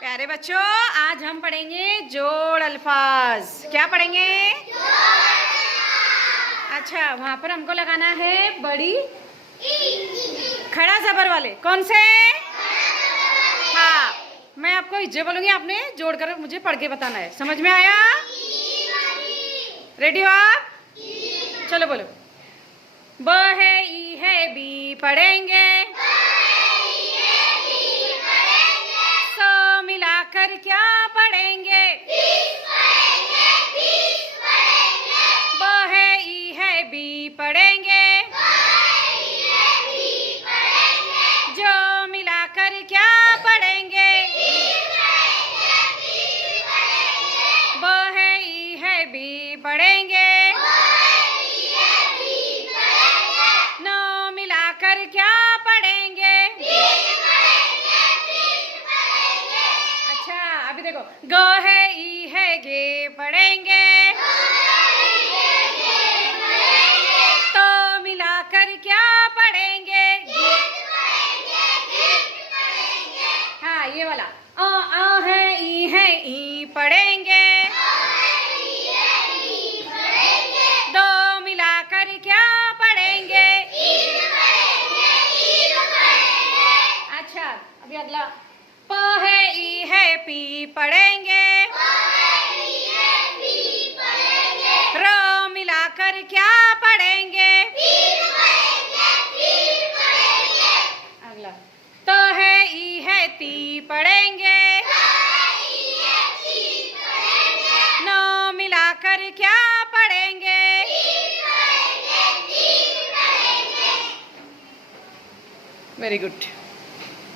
प्यारे बच्चों, आज हम पढ़ेंगे जोड़ अल्फाज। क्या पढ़ेंगे? अच्छा, वहाँ पर हमको लगाना है बड़ी खड़ा जबर वाले। कौन से? हाँ, मैं आपको इज्जे बोलूंगी, आपने जोड़कर मुझे पढ़ के बताना है। समझ में आया? रेडी हो आप? चलो बोलो। ब है, ई है, बी पढ़ेंगे। सो मिलाकर क्या पढ़ेंगे? ब है, ई है, बी पढ़ेंगे। जो मिलाकर क्या पढ़ेंगे? ब है, ई है, बी पढ़ेंगे। नो मिलाकर क्या पढ़ेंगे? अच्छा, अभी देखो, ग है, ई है, गे पढ़ेंगे। तो मिलाकर क्या पढ़ेंगे? हाँ, ये वाला। आ है, ई है, ई पढ़ेंगे। दो मिलाकर क्या पढ़ेंगे? अच्छा, अभी अगला। प है, ई है, पी पढ़ेंगे। र मिलाकर क्या पढ़ेंगे? अगला। त है, ई है, ती पढ़ेंगे। नो मिलाकर क्या पढ़ेंगे? Very good.